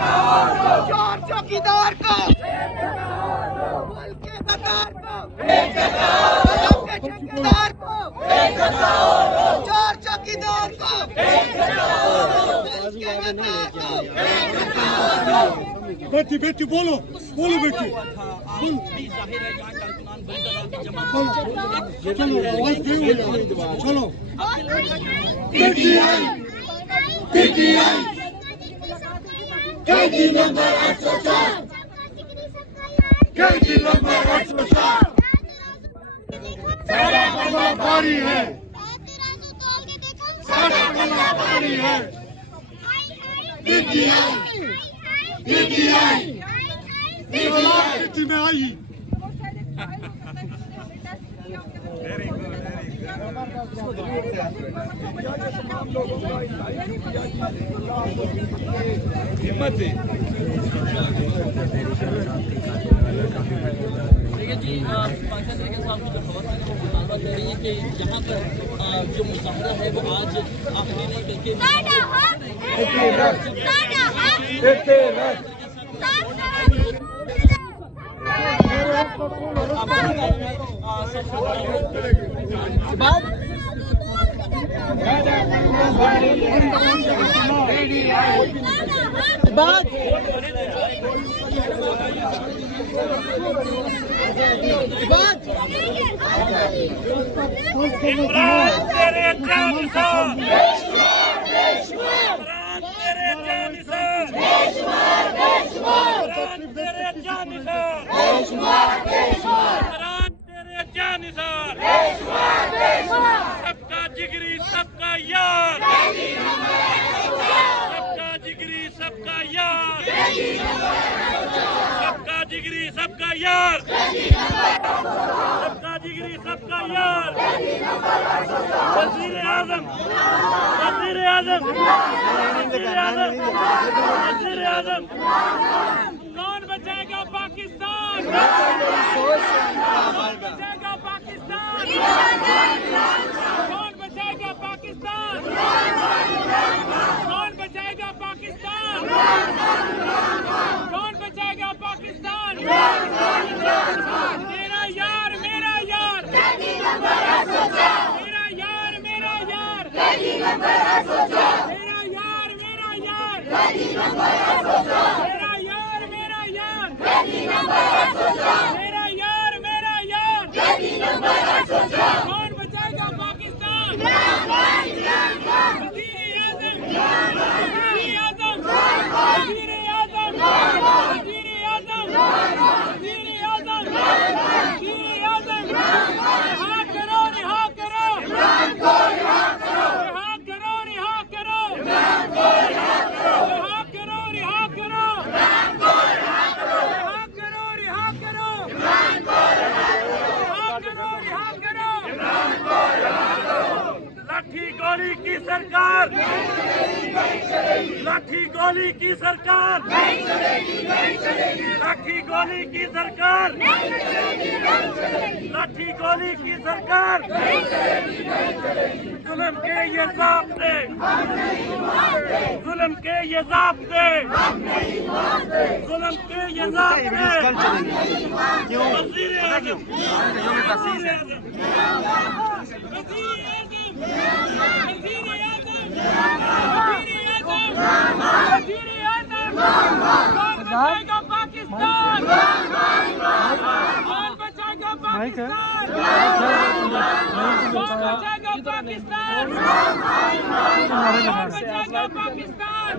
चोर चौकीदार को, मुल्क के सरकार को, ठेकेदार को, चोर चौकीदार को, बेटी बेटी बोलो बोलो बेटी चलो चलो कैदी नंबर 804 कैदी नंबर 804 सारा बल्ला भारी है सारा बल्ला भारी है पीटीआई में आई हिम्मत से देखिए जी पाकिस्तान तरीके साहब की जो खबर है वो मुतालबा कर रही है कि यहाँ पर जो मुजाहरा है वो आज आखिरी नहीं करके इमरान तेरे जानिसार तेरे जानिसार तेरे जानिसार तेरे जानिसार सबका जिगरी सबका यार सबका जिगरी सबका यार सबका जिगरी सबका यार सबका जिगरी सबका यार वज़ीर आज़म वज़ीर आज़म वज़ीर आज़म वज़ीर आज़म कौन बचाएगा पाकिस्तान कौन बचाएगा पाकिस्तान कौन बचाएगा पाकिस्तान कौन बचाएगा पाकिस्तान कौन बचाएगा पाकिस्तान मेरा यार मेरा यार मेरा यार मेरा यार मेरा यार मेरा यार मेरा यार मेरा यार मेरा यार मेरा यार कौन बचाएगा पाकिस्तान वज़ीर आज़म वज़ीर आज़म वज़ीर आज़म वज़ीर आज़म वज़ीर आज़म रिहा करो रिहा करो रिहा करो रिहा करो रिहा करो रिहा करो रिहा करो रिहा करो रिहा करो लाठी गोली की सरकार लाठी गोली की सरकार लाठी गोली की सरकार लाठी गोली की सरकार जुल्म के ये ज़ाब्ते जुल्म के ये ज़ाब्ते जुल्म के ये ज़ाब्ते वज़ीर आज़म वज़ीर बचाएगा पाकिस्तान कौन बचाएगा पाकिस्तान कौन बचाएगा पाकिस्तान कौन बचाएगा पाकिस्तान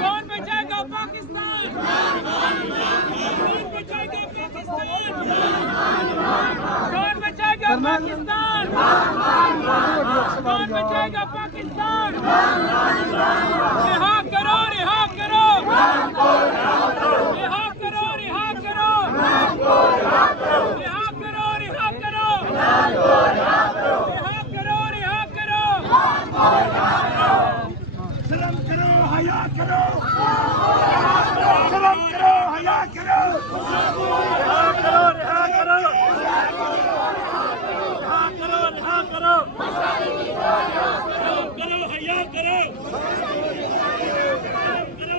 कौन बचाएगा पाकिस्तान कौन बचाएगा पाकिस्तान कौन बचाएगा पाकिस्तान कौन बचाएगा पाकिस्तान रिहा करो रिहा करो रिहा करो रिहा करो रिहा करो रिहा करो रिहा करो रिहा करो सलाम करो हया करो सलाम करो हया करो रिहा करो रिहा करो रिहा करो रिहा करो करो हया करो करो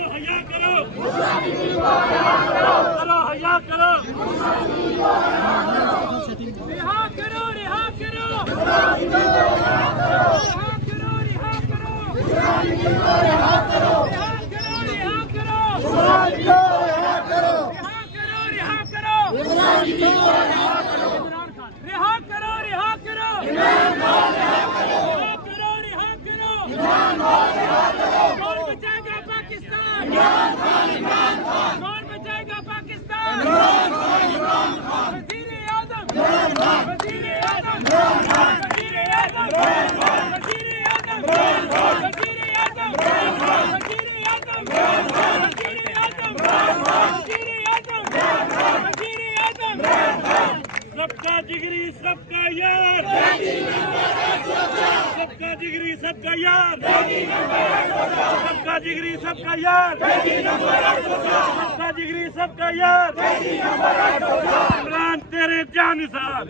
करो हया करो रिहा करो रिहा करो रिहा करो रिहा करो रिहा करो रिहा करो रिहा करो रिहा करो रिहा करो रिहा करो कौन बचाएगा पाकिस्तान कौन बचाएगा पाकिस्तान वज़ीर आज़म वज़ीर आज़म वज़ीर आज़म वज़ीर आज़म वज़ीर आज़म वज़ीर आज़म वज़ीर आज़म वज़ीर आज़म वज़ीर आज़म सबका जिगरी सबका यार सबका जिगरी सबका यार सबका जिगरी सबका यार सबका जिगरी सबका यार इमरान तेरे जानिसार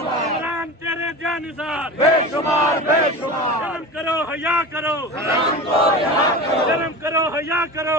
इमरान तेरे जानिसार शर्म करो हया करो शर्म करो हया करो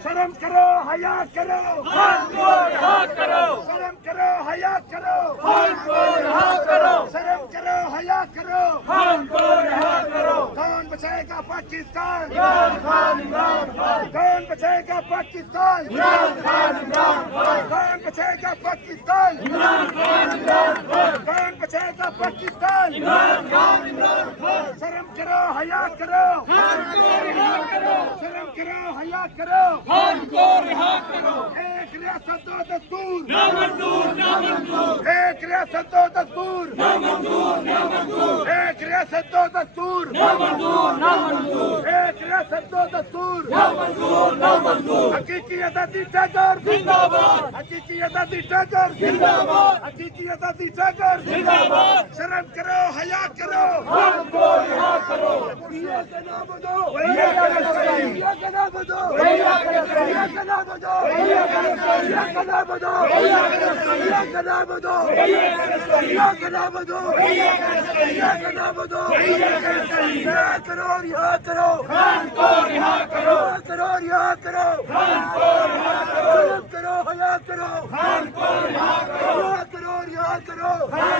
शर्म करो हया करो शर्म करो हया करो शर्म करो हया करो कौन बचाएगा पाकिस्तान कौन बचाएगा पाकिस्तान कौन बचाएगा पाकिस्तान कौन बचाएगा पाकिस्तान शर्म करो हया करो शर्म करो हया करो एक रियासत दो दस्तूर एक रियासत दो दस्तूर एक रियासत दो दस्तूर एक रियासत दो दस्तूर हकीकी आजादी टाइगर जिंदाबाद हकीकी आजादी टाइगर जिंदाबाद हकीकी आजादी टाइगर जिंदाबाद शर्म करो हया करो इय्याक नअबुदु व इय्याक नस्तईन इय्याक नअबुदु व इय्याक नस्तईन इय्याक नअबुदु व इय्याक नस्तईन इय्याक नअबुदु व इय्याक नस्तईन इय्याक नअबुदु व इय्याक नस्तईन इय्याक नअबुदु व इय्याक नस्तईन इय्याक नअबुदु व इय्याक नस्तईन रिहा करो रिहा करो खान को रिहा करो रिहा करो खान को रिहा करो शर्म करो हया करो खान को रिहा करो रिहा करो